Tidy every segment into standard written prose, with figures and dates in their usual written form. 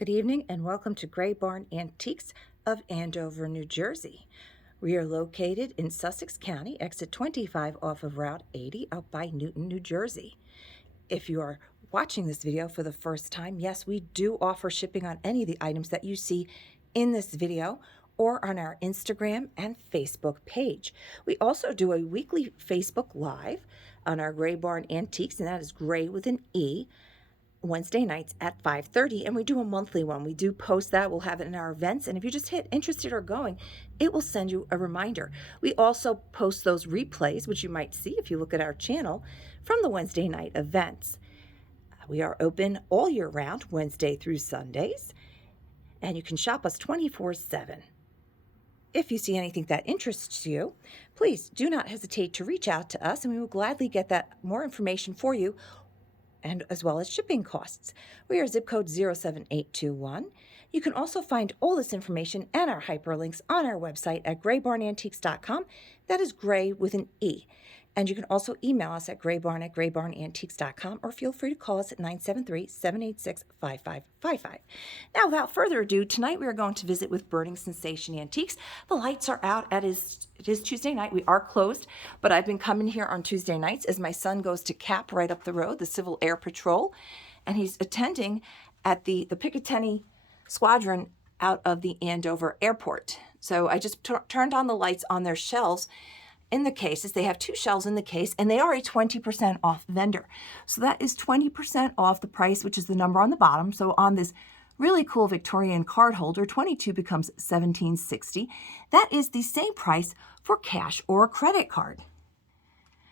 Good evening and welcome to Gray Barn Antiques of Andover, New Jersey. We are located in Sussex County, exit 25 off of Route 80 out by Newton, New Jersey. If you are watching this video for the first time, yes, we do offer shipping on any of the items that you see in this video or on our Instagram and Facebook page. We also do a weekly Facebook Live on our Gray Barn Antiques, and that is Gray with an E, Wednesday nights at 5:30, and we do a monthly one. We do post that. We'll have it in our events, and if you just hit interested or going, it will send you a reminder. We also post those replays, which you might see if you look at our channel, from the Wednesday night events. We are open all year round, Wednesday through Sundays, and you can shop us 24/7. If you see anything that interests you, please do not hesitate to reach out to us, and we will gladly get that more information for you, and as well as shipping costs. We are zip code 07821. You can also find all this information and our hyperlinks on our website at graybarnantiques.com. That is gray with an E. And you can also email us at graybarn@graybarnantiques.com, or feel free to call us at 973-786-5555. Now, without further ado, tonight we are going to visit with Burning Sensation Antiques. The lights are out. It is Tuesday night. We are closed, but I've been coming here on Tuesday nights as my son goes to CAP right up the road, the Civil Air Patrol, and he's attending at the Picatinny Squadron out of the Andover Airport. So I just turned on the lights on their shelves in the cases. They have 2 shelves in the case, and they are a 20% off vendor. So that is 20% off the price, which is the number on the bottom. So on this really cool Victorian card holder, 22 becomes $17.60. That is the same price for cash or credit card.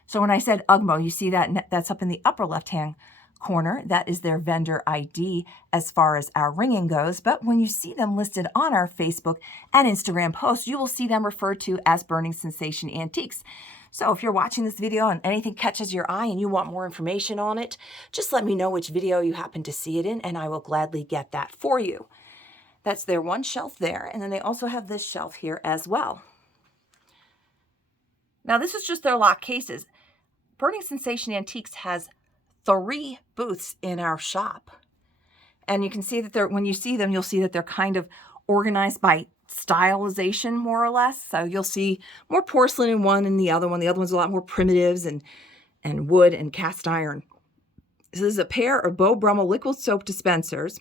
So when I said UGMO, you see that's up in the upper left-hand corner. That is their vendor ID as far as our ringing goes. But when you see them listed on our Facebook and Instagram posts, you will see them referred to as Burning Sensation Antiques. So if you're watching this video and anything catches your eye and you want more information on it, just let me know which video you happen to see it in, and I will gladly get that for you. That's their one shelf there, and then they also have this shelf here as well. Now, this is just their lock cases. Burning Sensation Antiques has 3 booths in our shop, and you can see that when you see them, you'll see that they're kind of organized by stylization, more or less. So you'll see more porcelain in one and the other one. The other one's a lot more primitives and wood and cast iron. So this is a pair of Beau Brummel liquid soap dispensers.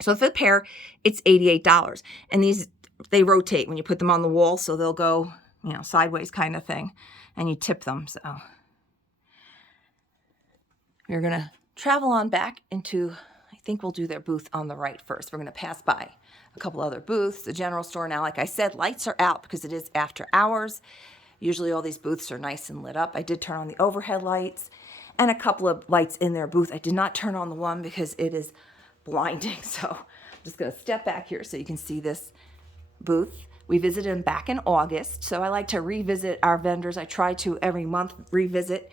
So for the pair, it's $88, and these, they rotate when you put them on the wall, so they'll go, sideways kind of thing, and you tip them. So we're going to travel on back into, I think we'll do their booth on the right first. We're going to pass by a couple other booths, the general store. Now, like I said, lights are out because it is after hours. Usually all these booths are nice and lit up. I did turn on the overhead lights and a couple of lights in their booth. I did not turn on the one because it is blinding. So I'm just going to step back here so you can see this booth. We visited them back in August, so I like to revisit our vendors. I try to every month revisit,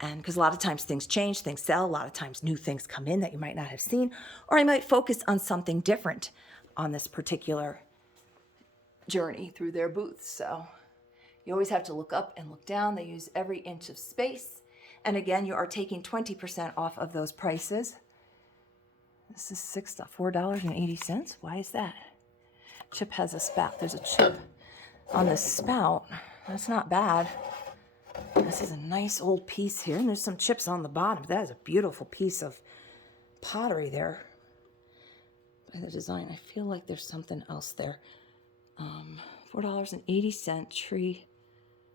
and because a lot of times things change, things sell, a lot of times new things come in that you might not have seen, or I might focus on something different on this particular journey through their booths. So you always have to look up and look down. They use every inch of space. And again, you are taking 20% off of those prices. This is $4.80. Why is that? Chip has a spout. There's a chip on the spout. That's not bad. This is a nice old piece here, and there's some chips on the bottom. That is a beautiful piece of pottery there. By the design, I feel like there's something else there. $4.80 tree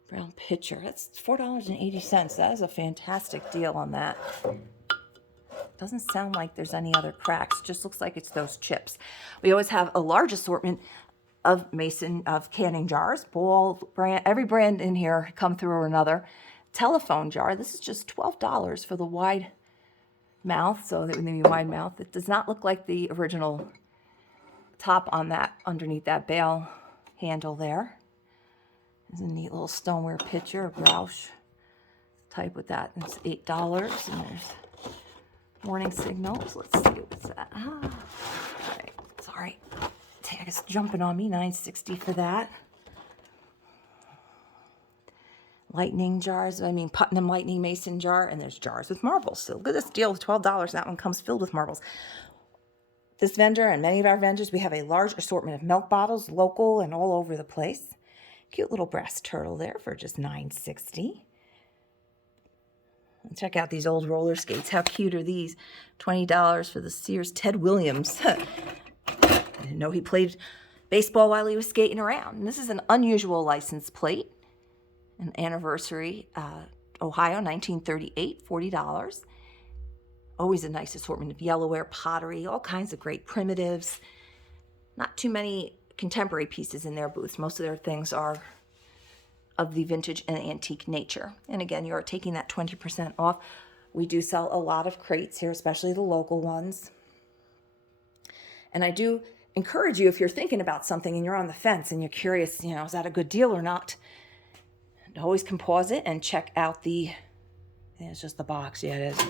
brown pitcher. That's $4.80. That is a fantastic deal on that. Doesn't sound like there's any other cracks. Just looks like it's those chips. We always have a large assortment of canning jars, Ball brand, every brand in here come through or another. Telephone jar. This is just $12 for the wide mouth. So that would be wide mouth. It does not look like the original top on that, underneath that bale handle there. There's a neat little stoneware pitcher, a grouche type with that. And it's $8. And there's warning signals. Let's see what's that. All right. Sorry. I guess jumping on me. $9.60 for that. lightning jars. I mean, Putnam lightning mason jar, and there's jars with marbles. So look at this deal with $12. That one comes filled with marbles. this vendor and many of our vendors, we have a large assortment of milk bottles, local and all over the place. Cute little brass turtle there for just $9.60. And check out these old roller skates. How cute are these? $20 for the Sears Ted Williams. I didn't know he played baseball while he was skating around. And this is an unusual license plate. An anniversary, Ohio, 1938, $40. Always a nice assortment of yellow Air Pottery, all kinds of great primitives. Not too many contemporary pieces in their booths. Most of their things are of the vintage and antique nature. And again, you're taking that 20% off. We do sell a lot of crates here, especially the local ones. And I do encourage you, if you're thinking about something and you're on the fence and you're curious, is that a good deal or not? Always can pause it and check out it's just the box. Yeah, it is.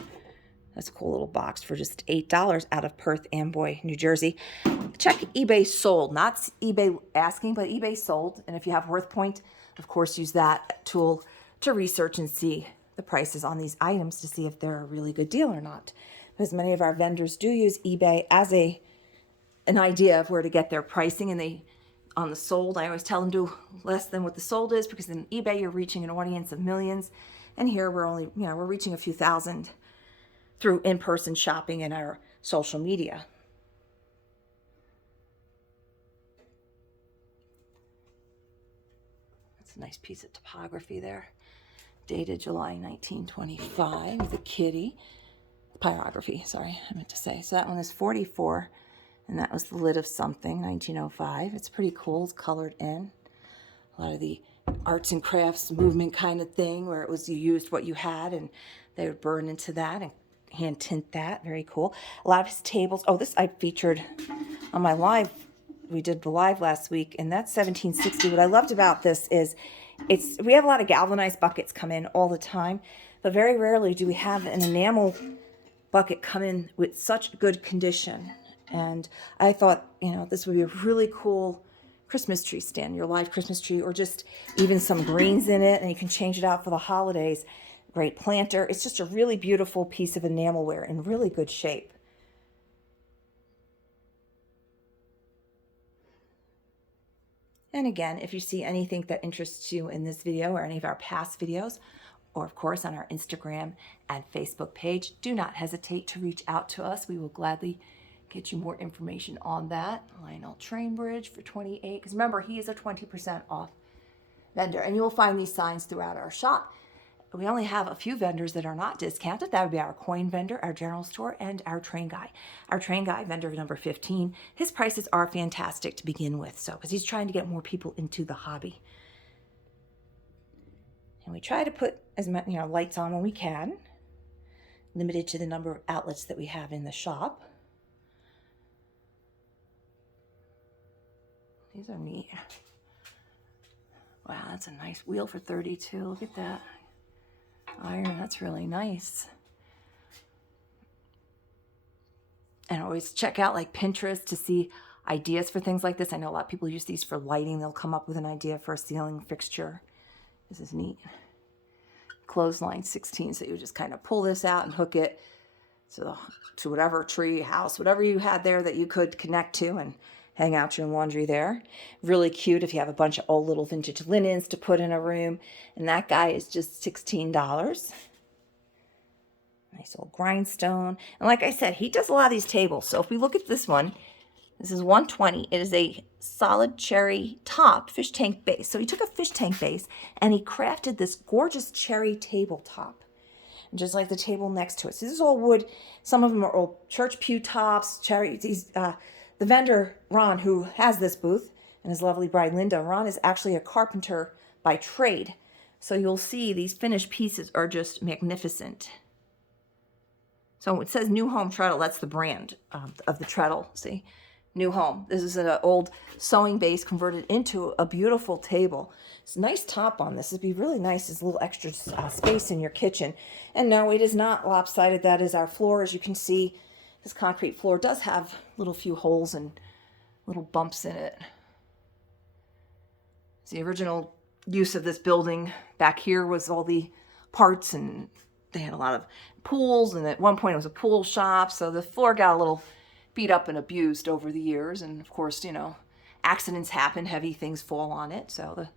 That's a cool little box for just $8 out of Perth Amboy, New Jersey. Check eBay sold, not eBay asking, but eBay sold. And if you have WorthPoint, of course, use that tool to research and see the prices on these items to see if they're a really good deal or not. Because many of our vendors do use eBay as an idea of where to get their pricing, and on the sold, I always tell them do less than what the sold is, because in eBay you're reaching an audience of millions, and here we're only, we're reaching a few thousand through in-person shopping and our social media. That's a nice piece of topography there. Dated July 1925, the kitty. Pyrography, sorry, I meant to say. So that one is $44, and that was the lid of something, 1905. It's pretty cool, it's colored in. A lot of the arts and crafts movement kind of thing, where it was you used what you had and they would burn into that and hand tint that. Very cool. A lot of his tables. Oh, this I featured on my live. We did the live last week, and that's $17.60. What I loved about this is we have a lot of galvanized buckets come in all the time, but very rarely do we have an enamel bucket come in with such good condition. And I thought, this would be a really cool Christmas tree stand, your live Christmas tree, or just even some greens in it, and you can change it out for the holidays. Great planter. It's just a really beautiful piece of enamelware in really good shape. And again, if you see anything that interests you in this video or any of our past videos, or of course on our Instagram and Facebook page, do not hesitate to reach out to us. We will gladly get you more information on that. Lionel Trainbridge for $28, because remember, he is a 20% off vendor, and you will find these signs throughout our shop. We only have a few vendors that are not discounted. That would be our coin vendor, our general store, and our train guy. Our train guy, vendor number 15, his prices are fantastic to begin with, so because he's trying to get more people into the hobby. And we try to put as many lights on when we can, limited to the number of outlets that we have in the shop. These are neat. Wow, that's a nice wheel for $32. Look at that. Iron, that's really nice. And always check out like Pinterest to see ideas for things like this. I know a lot of people use these for lighting. They'll come up with an idea for a ceiling fixture. This is neat. Clothesline 16, so you just kind of pull this out and hook it to whatever tree, house, whatever you had there that you could connect to, and hang out your laundry there. Really cute if you have a bunch of old little vintage linens to put in a room. And that guy is just $16. Nice old grindstone. And like I said, he does a lot of these tables. So if we look at this one, this is $120. It is a solid cherry top fish tank base. So he took a fish tank base and he crafted this gorgeous cherry tabletop, just like the table next to it. So this is all wood. Some of them are old church pew tops, cherry. The vendor, Ron, who has this booth, and his lovely bride, Linda, Ron is actually a carpenter by trade. So you'll see these finished pieces are just magnificent. So it says New Home Treadle. That's the brand of the treadle. See? New Home. This is an old sewing base converted into a beautiful table. It's a nice top on this. It'd be really nice as a little extra space in your kitchen. And no, it is not lopsided. That is our floor. As you can see, this concrete floor does have little few holes and little bumps in it. It's the original use of this building. Back here was all the parts, and they had a lot of pools, and at one point it was a pool shop, so the floor got a little beat up and abused over the years. And of course, you know, accidents happen, heavy things fall on it. So the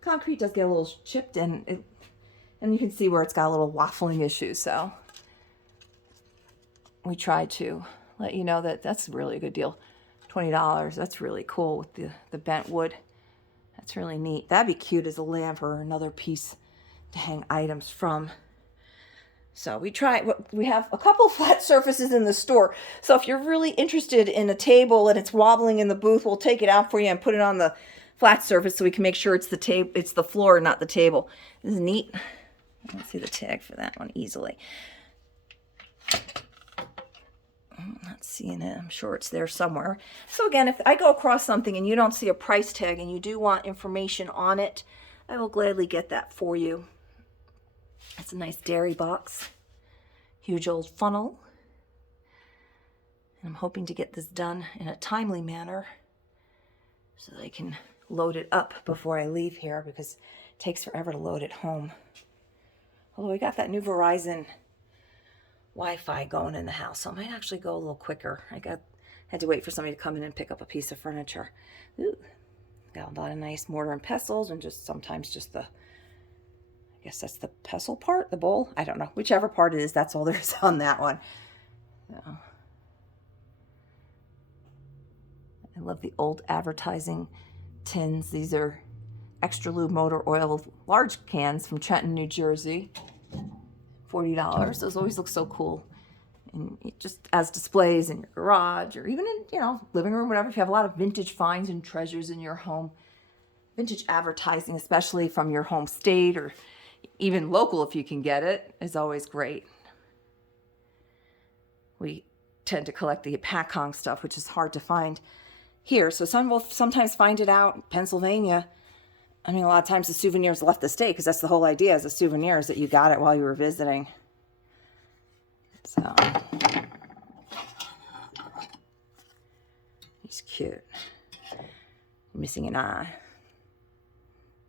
concrete does get a little chipped, and you can see where it's got a little waffling issues. So we try to let you know that that's really a good deal. $20. That's really cool with the bent wood. That's really neat. That'd be cute as a lamp or another piece to hang items from. So we have a couple flat surfaces in the store. So if you're really interested in a table and it's wobbling in the booth, we'll take it out for you and put it on the flat surface so we can make sure it's the floor, not the table. This is neat. I don't see the tag for that one easily. I'm not seeing it. I'm sure it's there somewhere. So again, if I go across something and you don't see a price tag and you do want information on it, I will gladly get that for you. It's a nice dairy box. Huge old funnel. And I'm hoping to get this done in a timely manner so that I can load it up before I leave here, because it takes forever to load it home. Although I got that new Verizon Wi-Fi going in the house, so I might actually go a little quicker. Had to wait for somebody to come in and pick up a piece of furniture. Ooh, got a lot of nice mortar and pestles, and just sometimes just I guess that's the pestle part, the bowl. I don't know. Whichever part it is, that's all there is on that one. So, I love the old advertising tins. These are extra lube motor oil large cans from Trenton, New Jersey. $40. Those always look so cool. And just as displays in your garage or even in, you know, living room, whatever. If you have a lot of vintage finds and treasures in your home, vintage advertising, especially from your home state or even local if you can get it, is always great. We tend to collect the Packong stuff, which is hard to find here. So some will sometimes find it out in Pennsylvania. I mean, a lot of times the souvenirs left the state, because that's the whole idea as a souvenir, is that you got it while you were visiting. So, he's cute. Missing an eye.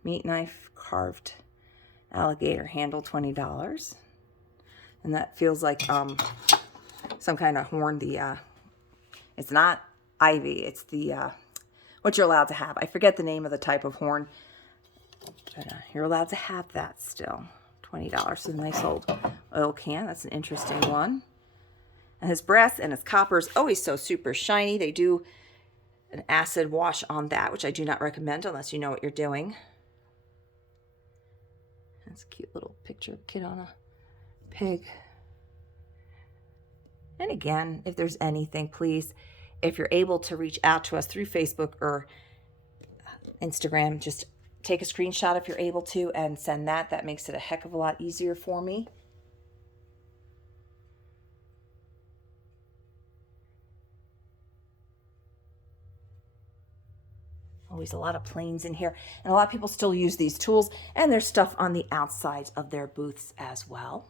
Meat knife, carved alligator handle, $20. And that feels like some kind of horn. It's not ivy. It's what you're allowed to have. I forget the name of the type of horn. But you're allowed to have that still. $20. So a nice old oil can. That's an interesting one. And his brass and his copper is always so super shiny. They do an acid wash on that, which I do not recommend unless you know what you're doing. That's a cute little picture of a kid on a pig. And again, if there's anything, please, if you're able to reach out to us through Facebook or Instagram, just take a screenshot if you're able to and send that. That makes it a heck of a lot easier for me. Always a lot of planes in here. And a lot of people still use these tools, and there's stuff on the outsides of their booths as well.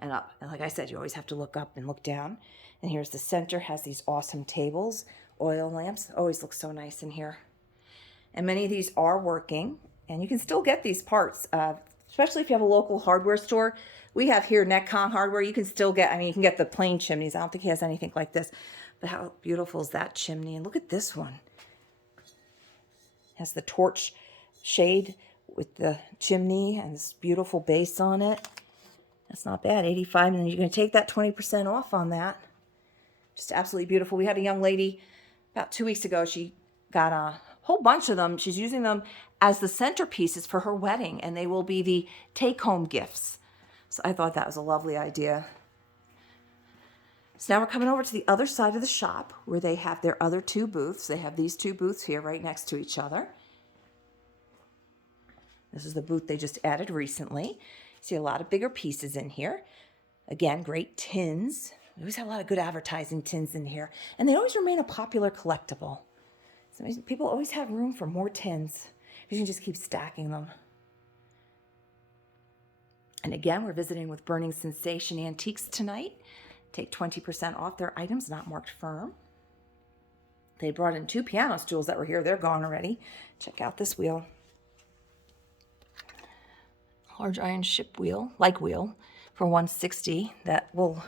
And up. And like I said, you always have to look up and look down. And here's the center, has these awesome tables, oil lamps. Always look so nice in here. And many of these are working, and you can still get these parts, especially if you have a local hardware store. We have here Netcom Hardware. You can still get, I mean, you can get the plain chimneys. I don't think he has anything like this. But how beautiful is that chimney? And look at this one. It has the torch shade with the chimney and this beautiful base on it. That's not bad, $85. And you're going to take that 20% off on that. Just absolutely beautiful. We had a young lady about 2 weeks ago. She got a whole bunch of them. She's using them as the centerpieces for her wedding, and they will be the take-home gifts. So I thought that was a lovely idea. So now we're coming over to the other side of the shop where they have their other two booths. They have these two booths here right next to each other. This is the booth they just added recently. You see a lot of bigger pieces in here. Again, great tins. We always have a lot of good advertising tins in here, and they always remain a popular collectible. So people always have room for more tins. You can just keep stacking them. And again, we're visiting with Burning Sensation Antiques tonight. Take 20% off their items not marked firm. They brought in 2 piano stools that were here. They're gone already. Check out this wheel. Large iron ship wheel, like wheel, for $160. That will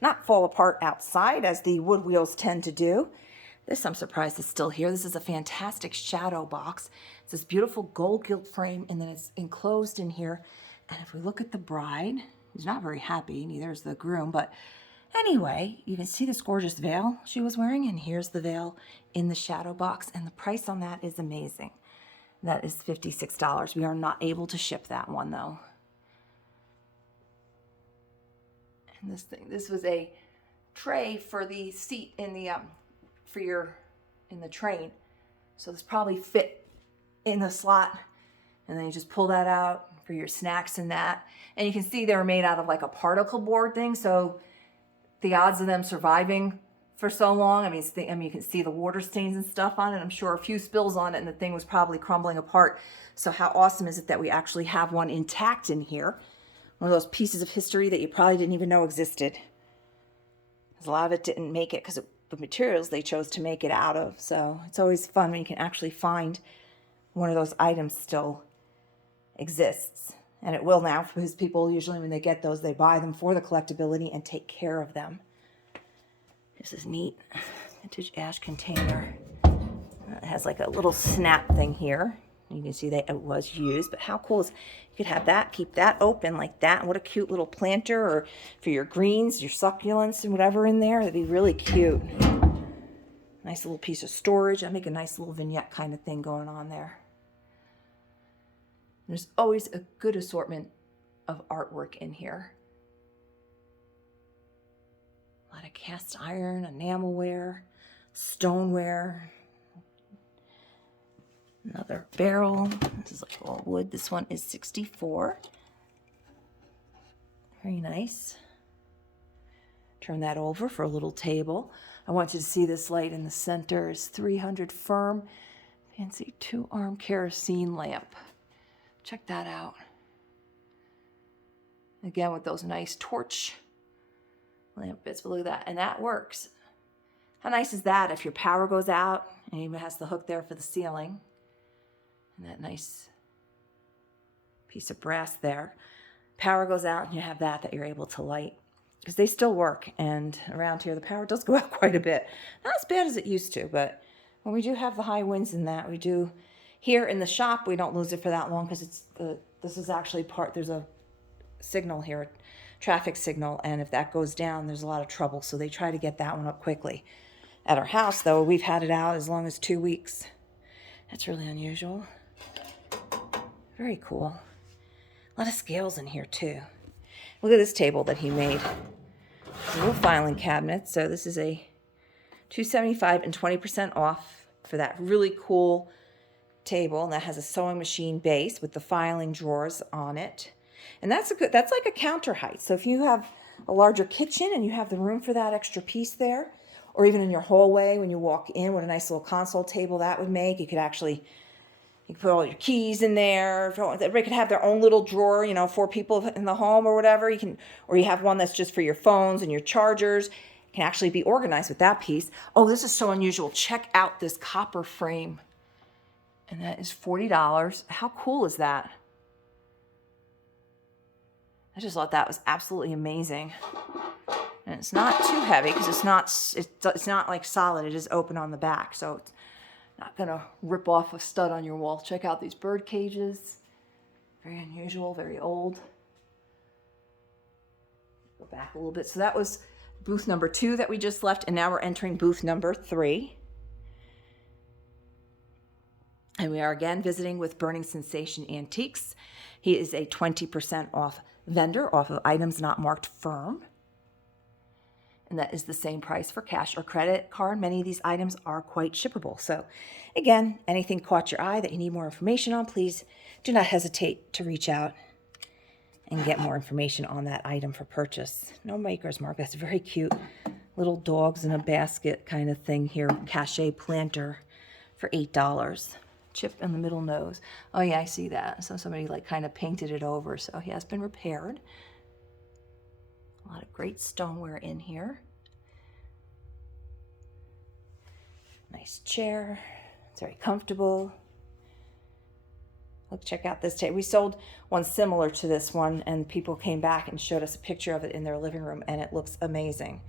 not fall apart outside as the wood wheels tend to do. This, I'm surprised, is still here. This is a fantastic shadow box. It's this beautiful gold gilt frame, and then it's enclosed in here. And if we look at the bride, who's not very happy, neither is the groom, but anyway, you can see this gorgeous veil she was wearing, and here's the veil in the shadow box, and the price on that is amazing. That is $56. We are not able to ship that one, though. And this was a tray for the seat in the in the train. So this probably fit in the slot, and then you just pull that out for your snacks and that. And you can see they were made out of like a particle board thing, so the odds of them surviving for so long, I mean, you can see the water stains and stuff on it. I'm sure a few spills on it and the thing was probably crumbling apart. So how awesome is it that we actually have one intact in here? One of those pieces of history that you probably didn't even know existed. Because a lot of it didn't make it because of the materials they chose to make it out of. So it's always fun when you can actually find one of those items still exists. And it will now, because people usually when they get those, they buy them for the collectability and take care of them. This is neat vintage ash container. It has like a little snap thing here. You can see that it was used, but how cool is you could have that, keep that open like that. What a cute little planter, or for your greens, your succulents and whatever in there. That'd be really cute. Nice little piece of storage. I make a nice little vignette kind of thing going on there. There's always a good assortment of artwork in here. A lot of cast iron, enamelware, stoneware. Another barrel. This is like all wood. This one is $64. Very nice. Turn that over for a little table. I want you to see this light in the center is 300 firm. Fancy 2-arm kerosene lamp. Check that out. Again, with those nice torch lamp bits, but look at that, and that works. How nice is that if your power goes out, and it even has the hook there for the ceiling, and that nice piece of brass there. Power goes out, and you have that you're able to light, because they still work, and around here the power does go out quite a bit. Not as bad as it used to, but when we do have the high winds in that, we do. Here in the shop, we don't lose it for that long because it's this is actually there's a signal here, a traffic signal, and if that goes down, there's a lot of trouble. So they try to get that one up quickly. At our house, though, we've had it out as long as 2 weeks. That's really unusual. Very cool. A lot of scales in here, too. Look at this table that he made. It's a little filing cabinet. So this is a $275 and 20% off for that really cool table, and that has a sewing machine base with the filing drawers on it. And that's like a counter height. So if you have a larger kitchen and you have the room for that extra piece there, or even in your hallway when you walk in, what a nice little console table that would make. You could put all your keys in there. Everybody could have their own little drawer, 4 people in the home or whatever. Or you have one that's just for your phones and your chargers. It can actually be organized with that piece. Oh, this is so unusual. Check out this copper frame. And that is $40. How cool is that? I just thought that was absolutely amazing. And it's not too heavy because it's not like solid. It is open on the back, so it's not gonna rip off a stud on your wall. Check out these bird cages. Very unusual, very old. Go back a little bit. So that was booth number 2 that we just left, and now we're entering booth number 3. And we are again visiting with Burning Sensation Antiques. He is a 20% off vendor off of items not marked firm. And that is the same price for cash or credit card. Many of these items are quite shippable. So again, anything caught your eye that you need more information on, please do not hesitate to reach out and get more information on that item for purchase. No maker's mark. That's very cute. Little dogs in a basket kind of thing here. Cachet planter for $8. Chip in the middle nose. Oh yeah, I see that. So somebody kind of painted it over. So he has been repaired. A lot of great stoneware in here. Nice chair. It's very comfortable. Look, check out this table. We sold one similar to this one, and people came back and showed us a picture of it in their living room, and it looks amazing.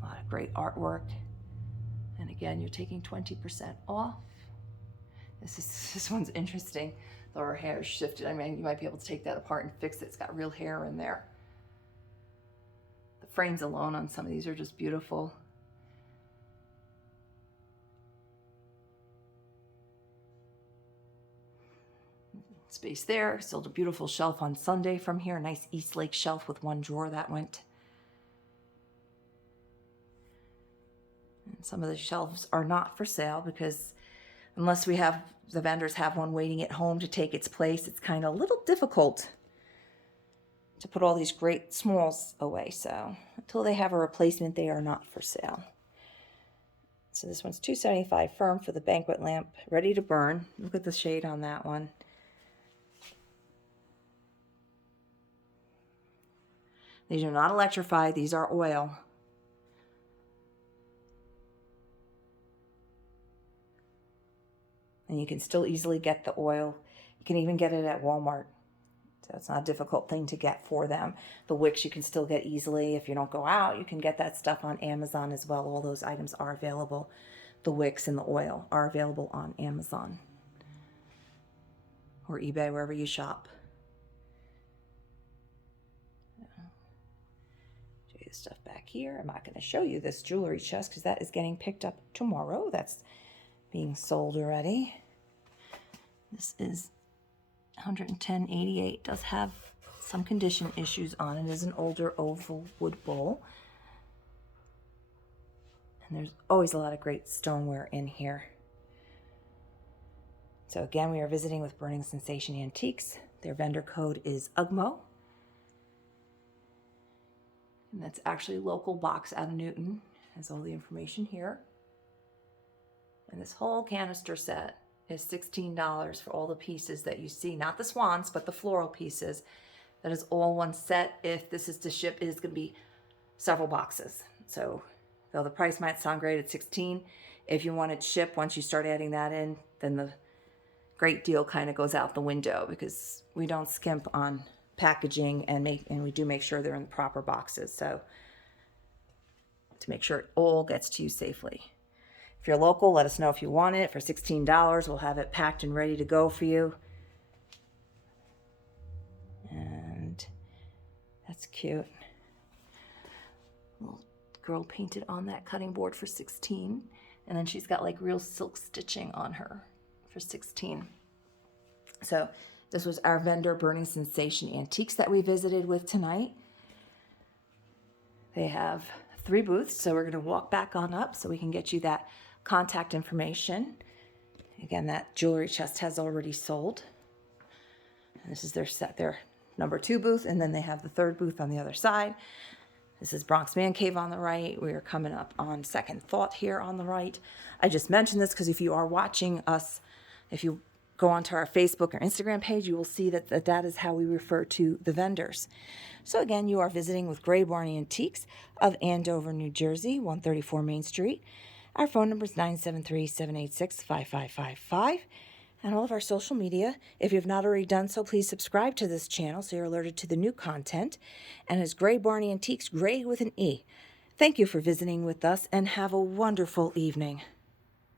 A lot of great artwork. And again, you're taking 20% off. This one's interesting. Though her hair is shifted. I mean, you might be able to take that apart and fix it. It's got real hair in there. The frames alone on some of these are just beautiful. Space there. Sold a beautiful shelf on Sunday from here. A nice East Lake shelf with one drawer that went. And some of the shelves are not for sale because unless we have the vendors have one waiting at home to take its place, it's kind of a little difficult to put all these great smalls away. So until they have a replacement, they are not for sale. So this one's $275 firm for the banquet lamp, ready to burn. Look at the shade on that one. These are not electrified, these are oil. And you can still easily get the oil. You can even get it at Walmart. So it's not a difficult thing to get for them. The wicks you can still get easily. If you don't go out, you can get that stuff on Amazon as well. All those items are available. The wicks and the oil are available on Amazon or eBay, wherever you shop. Stuff back here. I'm not going to show you this jewelry chest because that is getting picked up tomorrow. That's being sold already. This is $110.88. Does have some condition issues on it. It is an older oval wood bowl. And there's always a lot of great stoneware in here. So again, we are visiting with Burning Sensation Antiques. Their vendor code is UGMO. And that's actually a local box out of Newton. Has all the information here. And this whole canister set is $16 for all the pieces that you see. Not the swans, but the floral pieces. That is all one set. If this is to ship, it is going to be several boxes. So though the price might sound great at $16, if you want it shipped, once you start adding that in, then the great deal kind of goes out the window because we don't skimp on packaging and we do make sure they're in the proper boxes, so to make sure it all gets to you safely. If you're local, let us know if you want it. For $16, we'll have it packed and ready to go for you. And that's cute. Little girl painted on that cutting board for $16, and then she's got like real silk stitching on her for $16. So this was our vendor, Burning Sensation Antiques, that we visited with tonight. They have 3 booths, so we're going to walk back on up so we can get you that contact information. Again, that jewelry chest has already sold. And this is their number 2 booth, and then they have the 3rd booth on the other side. This is Bronx Man Cave on the right. We are coming up on Second Thought here on the right. I just mentioned this because if you are watching us, if you go onto our Facebook or Instagram page, you will see that that is how we refer to the vendors. So again, you are visiting with Gray Barn Antiques of Andover, New Jersey, 134 Main Street. Our phone number is 973-786-5555. And all of our social media. If you have not already done so, please subscribe to this channel so you're alerted to the new content. And it's Gray Barn Antiques, Gray with an E. Thank you for visiting with us and have a wonderful evening.